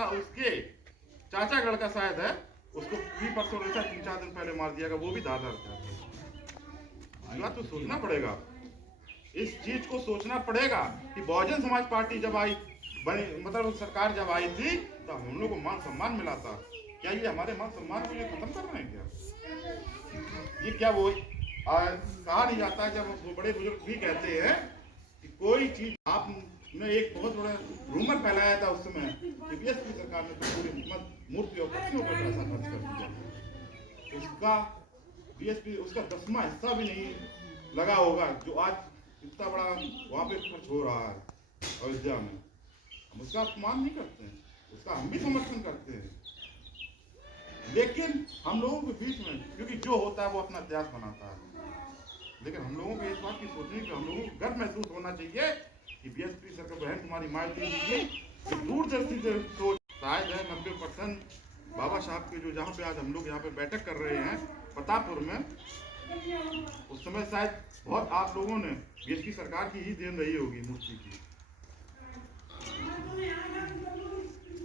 का उसके चाचा गढ़ का शायद है, उसको भी परसों 3-4 दिन पहले मार दिया गया, वो भी धारदार था। तो सोचना पड़ेगा, इस चीज को सोचना पड़ेगा कि बहुजन समाज पार्टी जब आई बनी, मतलब सरकार जब आई थी तो हम लोग को मान सम्मान मिला था। क्या ये हमारे मान सम्मान को ये खत्म कर रहे हैं क्या? ये क्या वो कहा नहीं जाता है, जब वो बड़े बुजुर्ग भी कहते हैं कि कोई चीज आपने एक बहुत बड़ा रूमर फैलाया था उस समय कि बीएसपी सरकार ने तो पूरी मूर्ति और पत्नियों पर पैसा खर्च कर दिया, उसका बीएसपी उसका 10वां हिस्सा भी नहीं लगा होगा जो आज इतना बड़ा वहां पे खर्च हो रहा है अयोध्या में। हम उसका अपमान नहीं करते हैं, उसका हम भी समर्थन करते हैं, लेकिन हम लोगों के बीच में क्योंकि जो होता है वो अपना इतिहास बनाता है, लेकिन हम लोगों को इस बात की सोचनी कि हम लोगों को गर्व महसूस होना चाहिए कि बीएसपी सरकार बहन कुमारी मायावती जी की दूरदर्शी से सोच शायद है 90% बाबा साहब के जो जहाँ पे आज हम लोग यहाँ पे बैठक कर रहे हैं प्रतापपुर में, उस समय शायद बहुत आप लोगों ने बीएसपी सरकार की ही देन रही होगी मूर्ति की।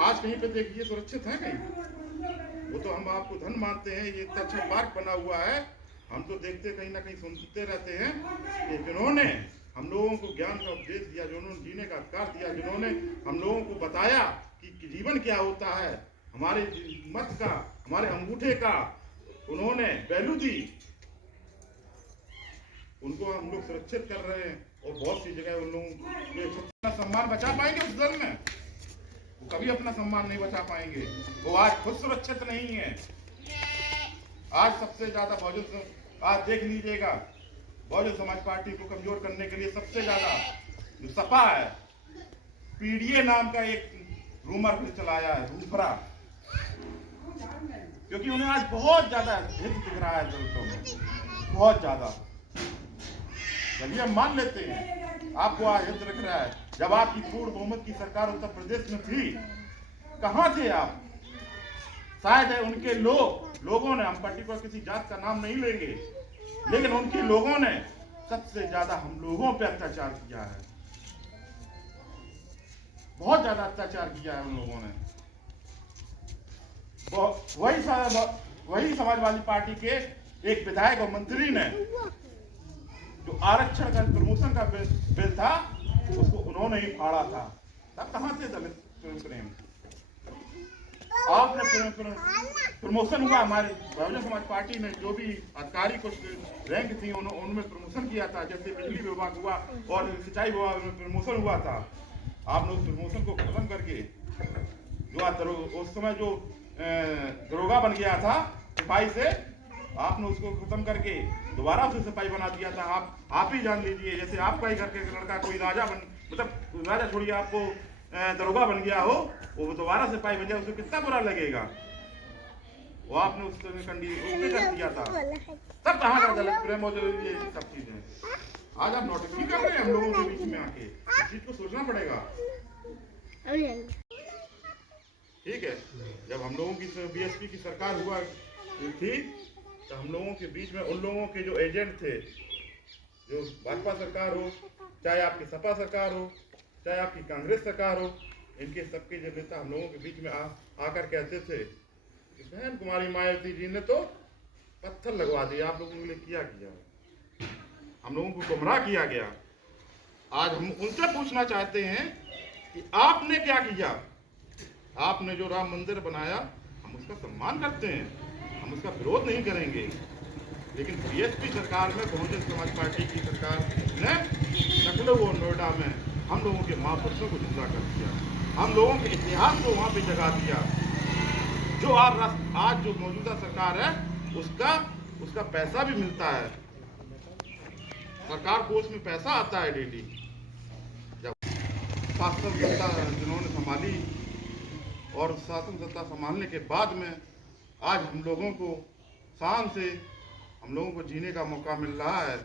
आज कहीं पे देखिए सुरक्षित है कहीं? वो तो हम आपको धन मानते हैं, ये इतना अच्छा पार्क बना हुआ है, हम तो देखते कहीं ना कहीं सुनते रहते हैं कि जिन्होंने हम लोगों को ज्ञान का उपदेश दिया, जिन्होंने जीने का अधिकार दिया, जिन्होंने हम लोगों को बताया कि जीवन क्या होता है, हमारे मत का, हमारे अंगूठे का उन्होंने वैल्यू दी, उनको हम लोग सुरक्षित कर रहे हैं। और बहुत सी जगह उन लोगों को सम्मान बचा पाएंगे उस दल में, वो कभी अपना सम्मान नहीं बचा पाएंगे। वो आज खुद सुरक्षित नहीं है। आज सबसे ज्यादा बहुजन, आज देख लीजिएगा बहुजन समाज पार्टी को कमजोर करने के लिए सबसे ज्यादा जो सपा है, पीडीए नाम का एक रूमर भी चलाया है, दूसरा, क्योंकि उन्हें आज बहुत ज्यादा हित दिख रहा है दलितों में, बहुत ज्यादा। चलिए हम मान लेते हैं आपको आज हित दिख रहा है, जब आपकी पूर्ण बहुमत की सरकार उत्तर प्रदेश में थी, कहां थे आप? शायद है उनके लोगों ने, हम पर्टिकुलर किसी जात का नाम नहीं लेंगे, लेकिन उनके लोगों ने सबसे ज्यादा हम लोगों पे अत्याचार किया है, बहुत ज्यादा अत्याचार किया है उन लोगों ने। वही समाजवादी पार्टी के एक विधायक और मंत्री ने जो आरक्षण का प्रमोशन का बिल था उसको उन्होंने ही फाड़ा था। तब कहां से दलित प्रेम? आपने प्रमोशन हुआ, हमारे बहुजन समाज पार्टी ने जो भी अधिकारी कुछ रैंक थी उनमें प्रमोशन किया था, जैसे बिजली विभाग हुआ और सिंचाई विभाग में प्रमोशन हुआ था। आपने उस प्रमोशन को खत्म करके जो उस समय जो दरोगा बन गया था सिपाही से, आपने उसको खत्म करके दोबारा उसे सिपाही बना दिया था। आप ही जान लीजिए, जैसे आपका ही घर के लड़का कोई राजा मतलब राजा छोड़िए, आपको दरोगा बन गया हो, वो दोबारा सिपाही बन जाए, उसको कितना बुरा लगेगा। वो आपने उस कंडीशन कर दिया था, तब कहाँ का दलित प्रेम और ये सब चीजें आज आप नोटिस कर रहे हैं हम लोगों के बीच में आके। इस चीज को सोचना पड़ेगा, ठीक है? जब हम लोगों की बीएसपी की सरकार हुआ थी तो हम लोगों के बीच में उन लोगों के जो एजेंट थे, जो भाजपा सरकार हो, चाहे आपकी सपा सरकार हो, चाहे आपकी कांग्रेस सरकार हो, इनके सबके जो नेता हम लोगों के बीच में आकर कहते थे कि बहन कुमारी मायावती जी ने तो पत्थर लगवा दिया, आप लोगों के लिए किया हम लोगों को गुमराह किया गया। आज हम उनसे पूछना चाहते हैं कि आपने क्या किया? आपने जो राम मंदिर बनाया, हम उसका सम्मान करते हैं, हम उसका विरोध नहीं करेंगे, लेकिन बीएसपी सरकार में बहुजन समाज पार्टी की सरकार ने लखनऊ और नोएडा में हम लोगों के महापुरुषों को जिंदा कर दिया, हम लोगों के इतिहास को वहां पे जगा दिया। जो आज जो मौजूदा सरकार है उसका पैसा भी मिलता है, सरकार कोष में पैसा आता है डेली। जब शासन सत्ता जिन्होंने संभाली और शासन सत्ता संभालने के बाद में आज हम लोगों को शान से हम लोगों को जीने का मौका मिल रहा है।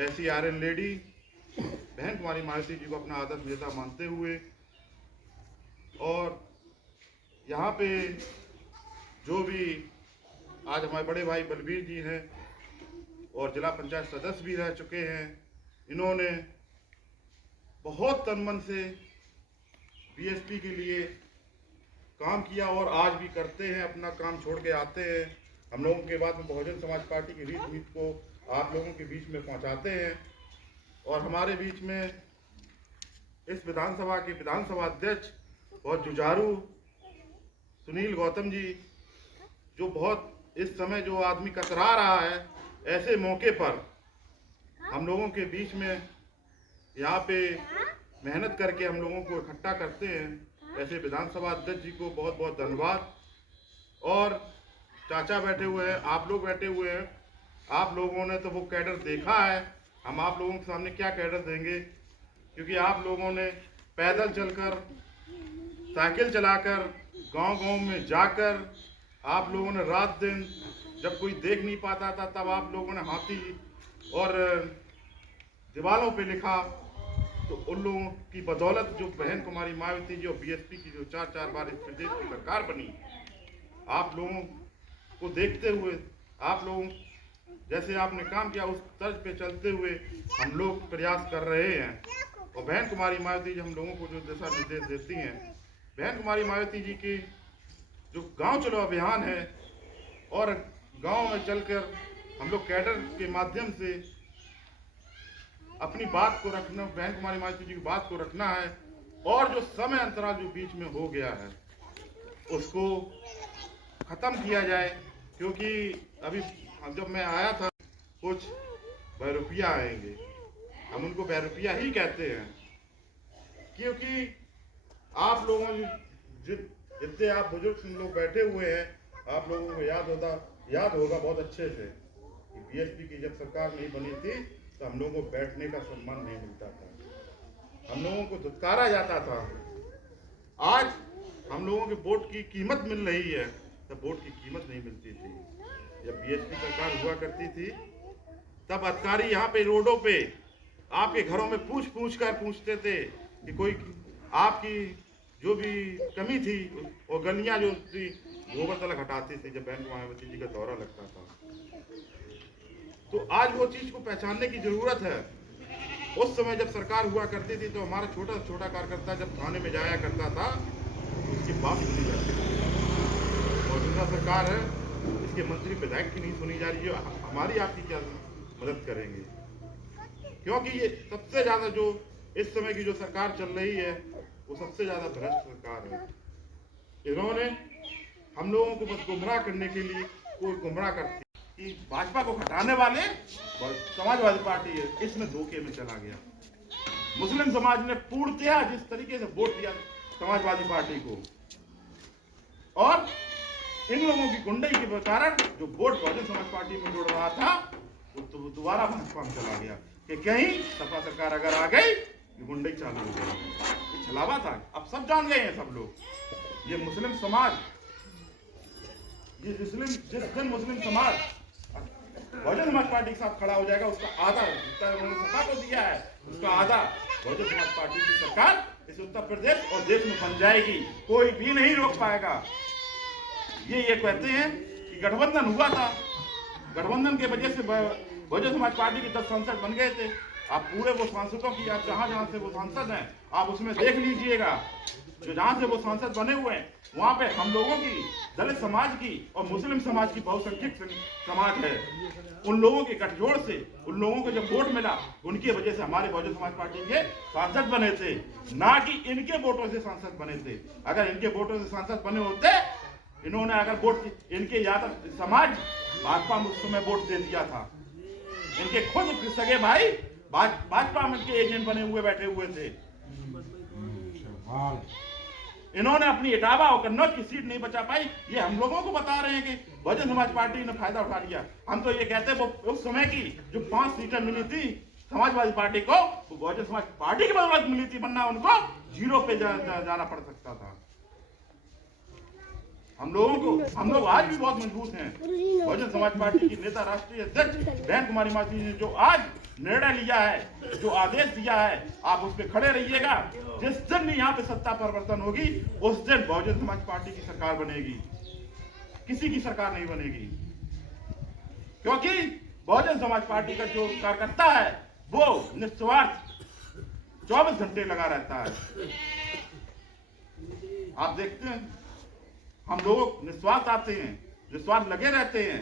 ऐसी आयरन लेडी बहन कुमारी मायावती जी को अपना आदर्श नेता मानते हुए, और यहाँ पे जो भी आज हमारे बड़े भाई बलबीर जी हैं और जिला पंचायत सदस्य भी रह चुके हैं, इन्होंने बहुत तन मन से बीएसपी के लिए काम किया और आज भी करते हैं, अपना काम छोड़ के आते हैं। हम लोगों के बाद में बहुजन समाज पार्टी की रीत नीति को आप लोगों के बीच में पहुंचाते हैं। और हमारे बीच में इस विधानसभा के विधानसभा अध्यक्ष बहुत जुझारू सुनील गौतम जी, जो बहुत इस समय जो आदमी कतरा रहा है, ऐसे मौके पर हम लोगों के बीच में यहाँ पे मेहनत करके हम लोगों को इकट्ठा करते हैं। ऐसे विधानसभा अध्यक्ष जी को बहुत बहुत धन्यवाद। और चाचा बैठे हुए हैं, आप लोग बैठे हुए हैं, आप लोगों ने तो वो कैडर देखा है, हम आप लोगों के सामने क्या कैडर देंगे, क्योंकि आप लोगों ने पैदल चलकर, साइकिल चलाकर, गांव-गांव में जाकर, आप लोगों ने रात दिन जब कोई देख नहीं पाता था तब आप लोगों ने हाथी और दीवारों पे लिखा। तो उन लोगों की बदौलत जो बहन कुमारी मायावती जी और बीएसपी की जो 4 बार इस प्रदेश की सरकार बनी, आप लोगों को देखते हुए, आप लोगों जैसे आपने काम किया उस तर्ज पे चलते हुए हम लोग प्रयास कर रहे हैं। और बहन कुमारी मायावती जी हम लोगों को जो दिशा निर्देश देती हैं, बहन कुमारी मायावती जी की जो गांव चलो अभियान है और गांव में चलकर हम लोग कैडर के माध्यम से अपनी बात को रखना, बहन कुमारी मायावती जी की बात को रखना है। और जो समय अंतराल जो बीच में हो गया है उसको खत्म किया जाए, क्योंकि अभी जब मैं आया था कुछ बहरूपिया आएंगे, हम उनको बहरूपिया ही कहते हैं, क्योंकि आप लोगों जितने आप बुजुर्ग लोग बैठे हुए हैं, आप लोगों को याद होगा बहुत अच्छे से कि बीएसपी की जब सरकार नहीं बनी थी तो हम लोगों को बैठने का सम्मान नहीं मिलता था, हम लोगों को धुतकारा जाता था। आज हम लोगों के वोट की कीमत मिल रही है, तब वोट की कीमत नहीं मिलती थी। जब बीएसपी सरकार हुआ करती थी तब अधिकारी यहाँ पे रोडों पे आपके घरों में पूछ कर पूछते थे कि कोई आपकी जो भी कमी थी, और गलियां जो थी गोबर तलक हटाते थे जब बहन मायावती जी का दौरा लगता था। तो आज वो चीज को पहचानने की जरूरत है। उस समय जब सरकार हुआ करती थी तो हमारा छोटा छोटा कार्यकर्ता जब थाने में जाया करता था उसकी बात सुनी जाती थी। मौजूदा सरकार है, इसके मंत्री विधायक की नहीं सुनी जा रही है, हमारी आपकी क्या मदद करेंगे, क्योंकि ये सबसे ज्यादा जो इस समय की जो सरकार चल रही है वो सबसे ज्यादा भ्रष्ट सरकार है। इन्होंने हम लोगों को बस गुमराह करने के लिए कोई गुमराह करती कि भाजपा को हटाने वाले समाजवादी पार्टी है, इसमें धोखे में चला गया। मुस्लिम समाज ने पूर्णतया जिस तरीके से वोट दिया समाजवादी पार्टी को, और इन लोगों की गुंडई के कारण जो वोट बहुजन समाज पार्टी में जुड़ रहा था वो तो दोबारा भाजपा में चला गया कि कहीं सपा सरकार अगर आ गई गुंडई चालू हो गई। ये छलावा था, अब सब जान गए हैं सब लोग। ये मुस्लिम समाज, जिस दिन मुस्लिम समाज बहुजन समाज पार्टी के साथ खड़ा हो जाएगा उसका आधा जितना उन्होंने सपा को दिया है उसका आधा बहुजन समाज पार्टी की सरकार इस उत्तर प्रदेश और देश में बन जाएगी, कोई भी नहीं रोक पाएगा। ये कहते हैं कि गठबंधन हुआ था, गठबंधन के वजह से बहुजन समाज पार्टी के 10 सांसद बन गए थे। आप पूरे वो सांसदों की आप जहां से वो सांसद हैं आप उसमें देख लीजिएगा, जो जहां से वो सांसद बने हुए हैं वहां पे हम लोगों की, दलित समाज की और मुस्लिम समाज की बहुसंख्यक समाज है। उन लोगों के गठजोड़ से उन लोगों को जब वोट मिला उनकी वजह से हमारे बहुजन समाज पार्टी के सांसद बने थे, ना कि इनके वोटों से सांसद बने थे। अगर इनके वोटों से सांसद बने होते, इन्होंने अगर वोट इनके यादव समाज भाजपा में उस समय वोट दे दिया था। इनके खुद सगे भाई भाजपा में के एजेंट बने हुए बैठे हुए थे। इन्होंने अपनी इटावा और कन्नौज की सीट नहीं बचा पाई। ये हम लोगों को बता रहे हैं कि बहुजन समाज पार्टी ने फायदा उठा लिया। हम तो ये कहते हैं वो उस समय की जो 5 सीटें मिली थी समाजवादी पार्टी को, वो बहुजन समाज पार्टी की बदौलत मिली थी, वरना उनको 0 पे जाना पड़ सकता था। हम लोग आज भी बहुत मजबूत हैं। बहुजन समाज पार्टी की नेता राष्ट्रीय अध्यक्ष बहन कुमारी मायावती ने जो आज निर्णय लिया है, जो आदेश दिया है, आप उस पर खड़े रहिएगा। जिस दिन यहाँ पे सत्ता परिवर्तन होगी उस दिन बहुजन समाज पार्टी की सरकार बनेगी, किसी की सरकार नहीं बनेगी, क्योंकि बहुजन समाज पार्टी का जो कार्यकर्ता है वो निस्वार्थ 24 घंटे लगा रहता है। आप देखते हैं हम लोग निस्वार्थ आते हैं, निस्वार्थ लगे रहते हैं।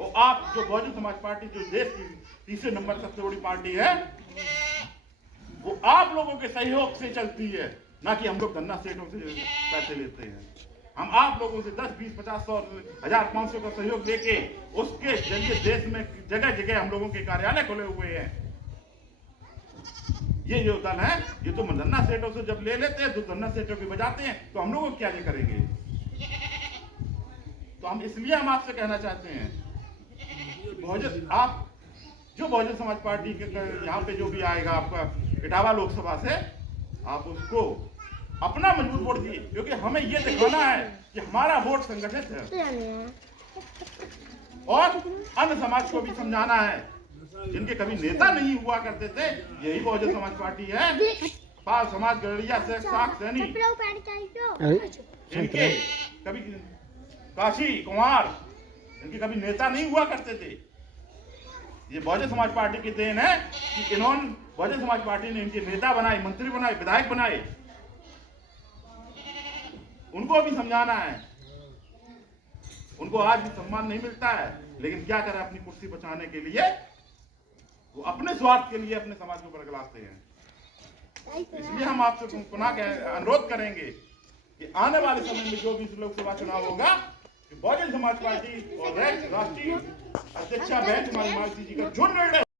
और आप जो बहुजन समाज पार्टी जो देश की तीसरे नंबर सबसे बड़ी पार्टी है, वो आप लोगों के सहयोग से चलती है, ना कि हम लोग धन्ना सेठों से पैसे लेते हैं। हम आप लोगों से 10, 20, 50, 100, 1000, 500 का सहयोग लेके उसके जरिए देश में जगह जगह हम लोगों के कार्यालय खुले हुए हैं। ये योगदान है। ये तो धन्ना सेठों से जब ले लेते हैं तो धन्ना सेठों की बजाते हैं, तो हम लोग क्या करेंगे? तो हम इसलिए हम आपसे कहना चाहते हैं, बहुजन आप जो बहुजन समाज पार्टी के यहाँ पे जो भी आएगा आपका इटावा लोकसभा से, आप उसको अपना मजबूत वोट दिए, क्योंकि हमें ये दिखाना है कि हमारा वोट संगठित है। और अन्य समाज को भी समझाना है, जिनके कभी नेता नहीं हुआ करते थे, यही बहुजन समाज पार्टी है। पाल समाज, गड़िया से साख सैनी, इनके कभी काशी कुमार, इनके कभी नेता नहीं हुआ करते थे। ये बहुजन समाज पार्टी की देन है कि इन्होंने बहुजन समाज पार्टी ने इनके नेता बनाए, मंत्री बनाए, विधायक बनाए। उनको भी समझाना है। उनको आज भी सम्मान नहीं मिलता है, लेकिन क्या करें, अपनी कुर्सी बचाने के लिए वो अपने स्वार्थ के लिए अपने समाज को बरगलाते हैं। इसलिए हम आपसे पुनः अनुरोध करेंगे कि आने वाले समय में जो भी लोकसभा चुनाव होगा, बहुजन समाज पार्टी और राष्ट्रीय अध्यक्षा बहन कुमारी मालती जी का जो निर्णय